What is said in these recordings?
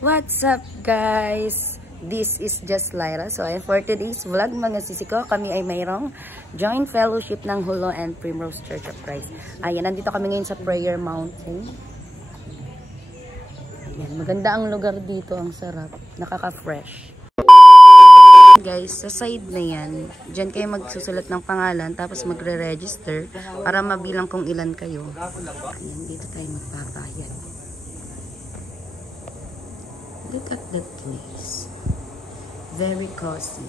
What's up guys? This is just Lyra. So for today's vlog mga sisiko, kami ay mayroong joint fellowship ng Hulo and Primrose Church of Christ. Ayan, nandito kami ngayon sa Prayer Mountain. Ayan, maganda ang lugar dito, ang sarap, nakaka-fresh. Guys, sa side na yan, dyan kayo magsusulat ng pangalan tapos magre-register para mabilang kung ilan kayo. Ayan, dito tayo magpapayad. Look at the place. Very cozy.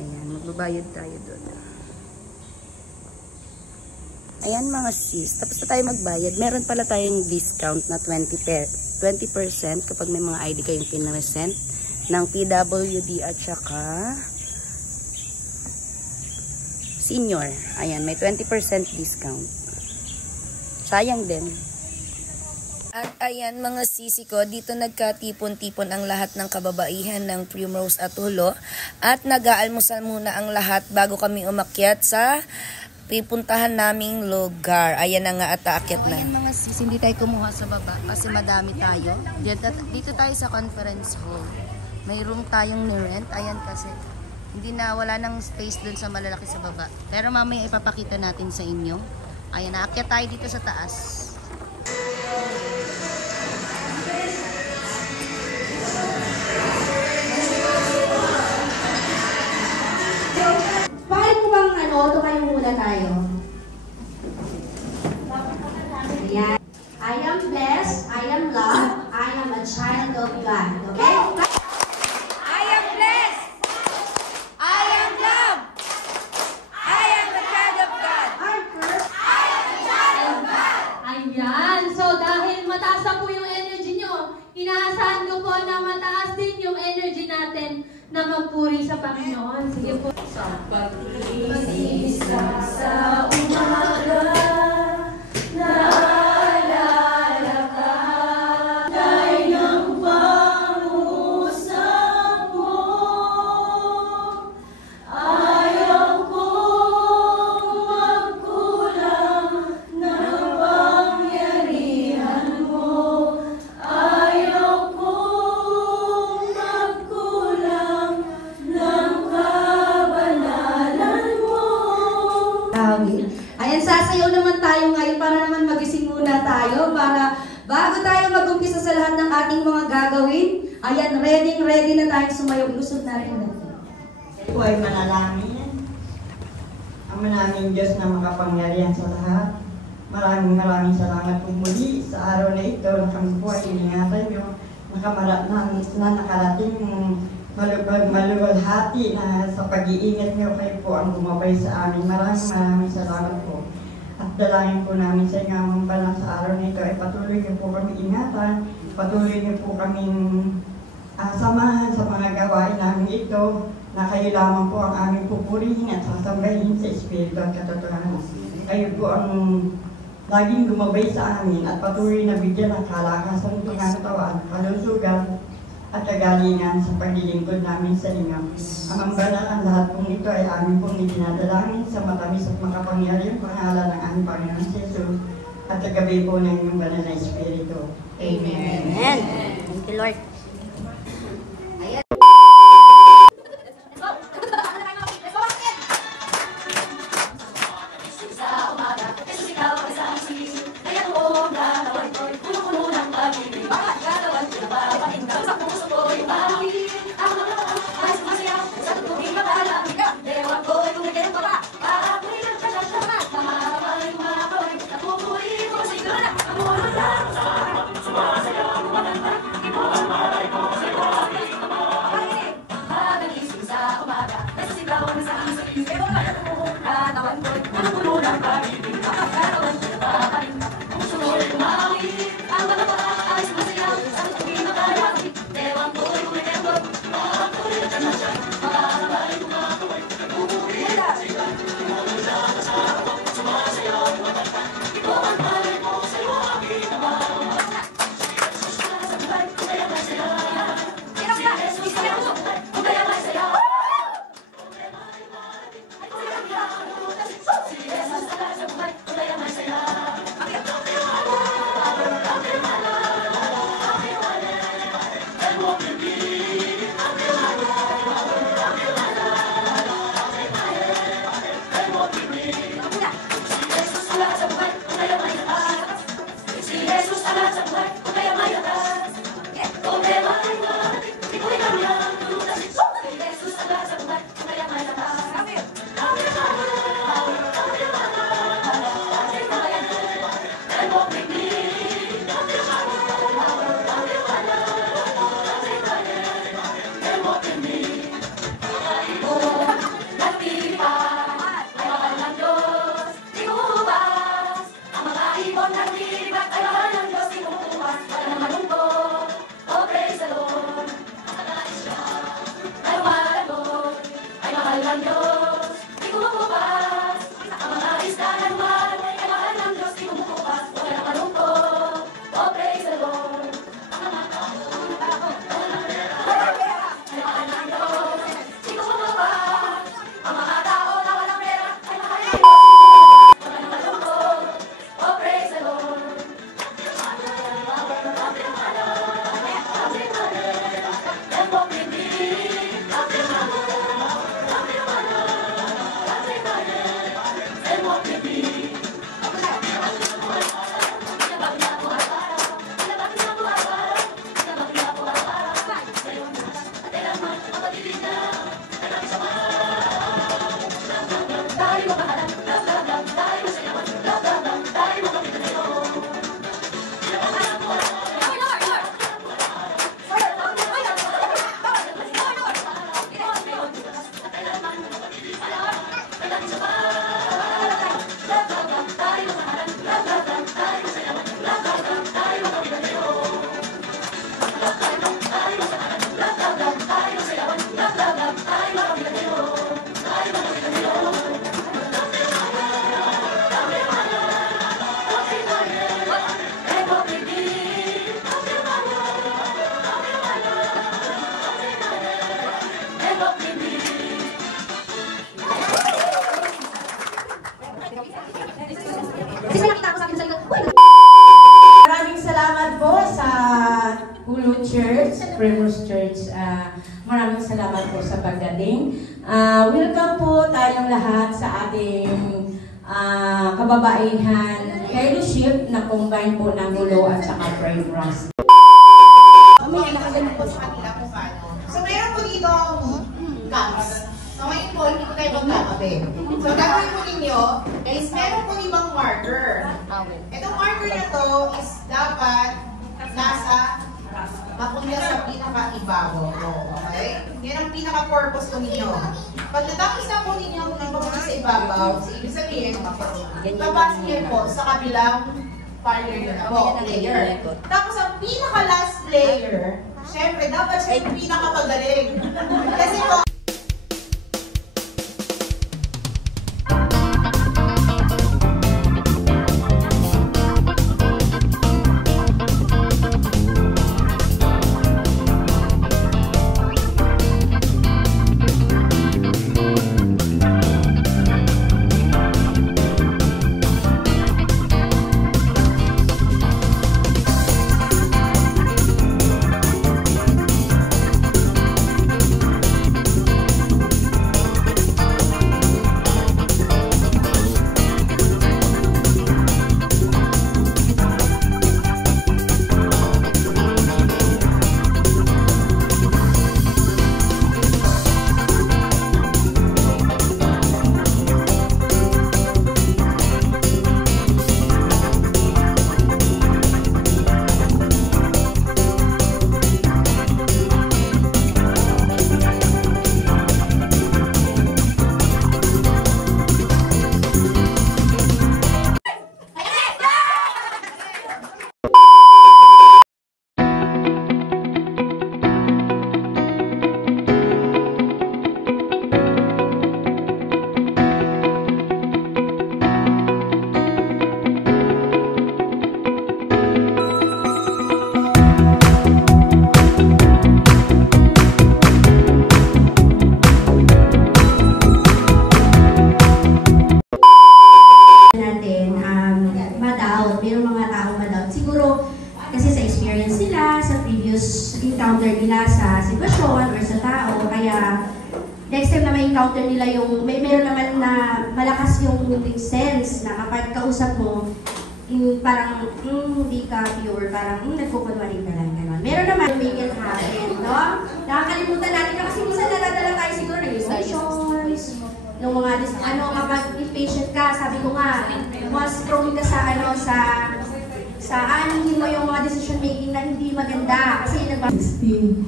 Ayan, magbabayad tayo doon. Ayan mga sis, tapos na tayo magbayad. Meron pala tayong discount na 20% kapag may mga ID kayong pinresent ng PWD at saka senior. Ayan, may 20% discount. Sayang din. At ayan mga sisi ko, dito nagkatipon-tipon ang lahat ng kababaihan ng Primrose at Hulo. At nag-aalmusal muna ang lahat bago kami umakyat sa pipuntahan naming lugar. Ayan na nga at aakyat na. Ayan mga sis, hindi tayo kumuha sa baba kasi madami tayo. Dito tayo sa conference hall. May room tayong ni-rent. Ayan kasi hindi na, wala nang space dun sa malalaki sa baba. Pero mamaya ipapakita natin sa inyo. Ayan, aakyat tayo dito sa taas. Tumayo muna tayo. Ayan. I am blessed, I am loved, I am a child of God. Okay? I am blessed, I am loved, I am a child of God. I am a child of God. Ayan. So, dahil mataas na po yung energy nyo, inaasahan ko po na mataas din yung energy natin na magpuri sa Panginoon. Sige po. Sa pag-iisa sa umaga, naalala ka, tayo ng pangusap mo. Ayaw kong magkulang ng pangyarihan mo. Ayaw kong magkulang ng kabanalan mo. Ayan, sasayaw naman tayo ngayon para naman magising muna tayo para bago tayo mag-umpisa sa lahat ng ating mga gagawin. Ayan, ready na tayong sumayaw. Ilusot natin natin. Ito ay manalangin. Ang manaming Diyos na makapangyarihan sa lahat. Maraming salamat po muli sa araw na ito na kami po ay iningatan nyo. Na nakarating maluwalhati na sa pag-iingat nyo kayo po ang gumabay sa amin. Maraming salamat po. At dalangin po namin sa inyo ang banal sa araw na ito ay patuloy nyo po kami ingatan. Patuloy nyo po kaming samahan sa mga gawain namin ito na kayo lamang po ang aming pupurihin at sasambahin sa Espiritu at katotohanan. Kayo po ang laging gumabay sa amin at patuloy na bigyan ng kalakasan ng katawan, kalusugan, at kagalingan sa paglilingkod namin sa inyo. Amang banal ang lahat pong ito ay amin pong idinadalangin sa matamis at makapangyarihang pangalan ng aming Panginoon Jesus at sa gabi po ng inyong banal na Espiritu. Amen. Amen. Thank you Lord. Sumasayaw, sumasayaw, sumasayaw, Primrose Church. Maraming salamat po sa pagdating. Welcome po tayong lahat sa ating kababaihan fellowship na combine po ng Gulo at saka Primrose. So, meron po dito cups. So, ngayon po, hindi po tayo magkakape. So, gagawin po ninyo is meron po ibang marker. Itong marker na to is dapat nasa mapunta sa pinaka-ibabaw po. Okay? Yan ang pinaka-purpose po ninyo. Pag natapos na po ninyo mapunta sa ibabaw, so ibig sabihin, papasok niyo po sa kabilang partner nyo na po, player. Tapos ang pinaka-last player, syempre, dapat siya yung pinaka-magaling. Kasi po, encounter nila sa sitwasyon or sa tao, kaya next time na may encounter nila yung, meron naman na malakas yung sense na kapag kausap mo, parang hindi ka pure, parang nagkukunwari ka lang, gano'n. Meron naman make it happen, no? Nakakalimutan natin na kasi minsan nadadala tayo siguro ng emotions, ng mga, kapag impatient ka, sabi ko nga, mas prone ka sa, aanihin mo yung mga decision making na hindi maganda kasi 16.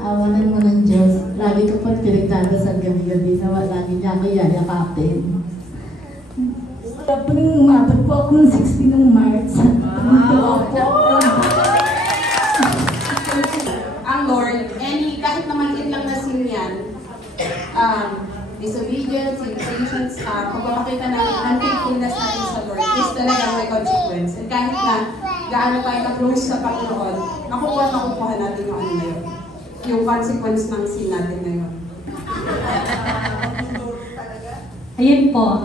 Awanan mo ng Diyos. Lagi ko pag pinagdadasal gabi-gabi na wala niya ako yayakapin. Wala po nang umabot po ako ng 16 ng March. Ang Lord, kahit naman lang na sin yan, disobedience, impatience, pagpapakita natin unfaithfulness natin sa Lord is talaga may consequence. And kahit na gaano tayo ka-close sa Panginoon, makukuha natin yung ano na yun. Yung consequence ng sin natin na yun. Ayun po,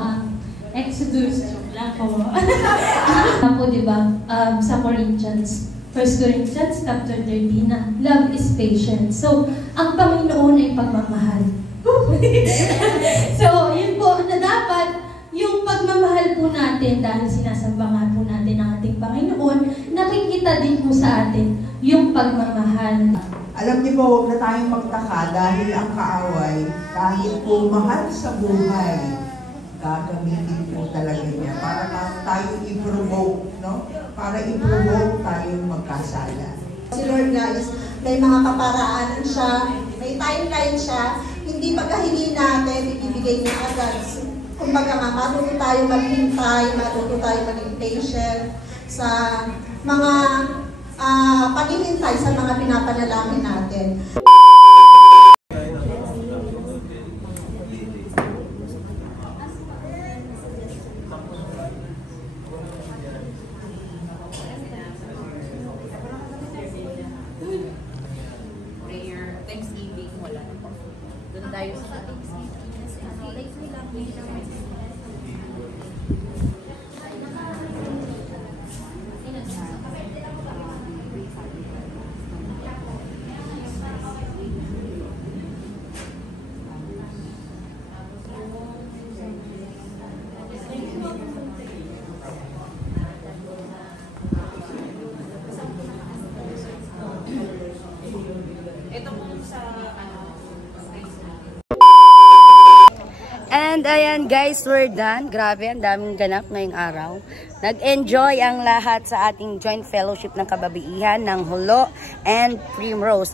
Exodus, lang po. Po, diba, sa Corinthians, 1 Corinthians chapter 13 na, love is patient. So, ang Panginoon ay pagmamahal. So, yun po, na dapat, yung pagmamahal po natin, dahil sinasamba nga po natin ang ating Panginoon, nakikita din po sa atin yung pagmamahal. Alam niyo po, huwag na tayong magtaka dahil ang kaaway, kahit po mahal sa buhay, gagamitin po talaga niya para tayo i-provoke, no? Para i-provoke tayong magkasala. Si Lord nga is may mga kaparaanan siya, may timeline siya, hindi pagkahingi natin, ibibigay niya agad. Kumbaga nga, matuto tayo maghintay, matuto tayo maging patient sa mga paghihintay sa mga pinapanalangin natin. Prayer, Thanksgiving, wala na po. Doon tayo sa And ayan guys, we're done. Grabe, ang daming ganap ngayong araw. Nag-enjoy ang lahat sa ating joint fellowship ng kababaihan ng Hulo and Primrose.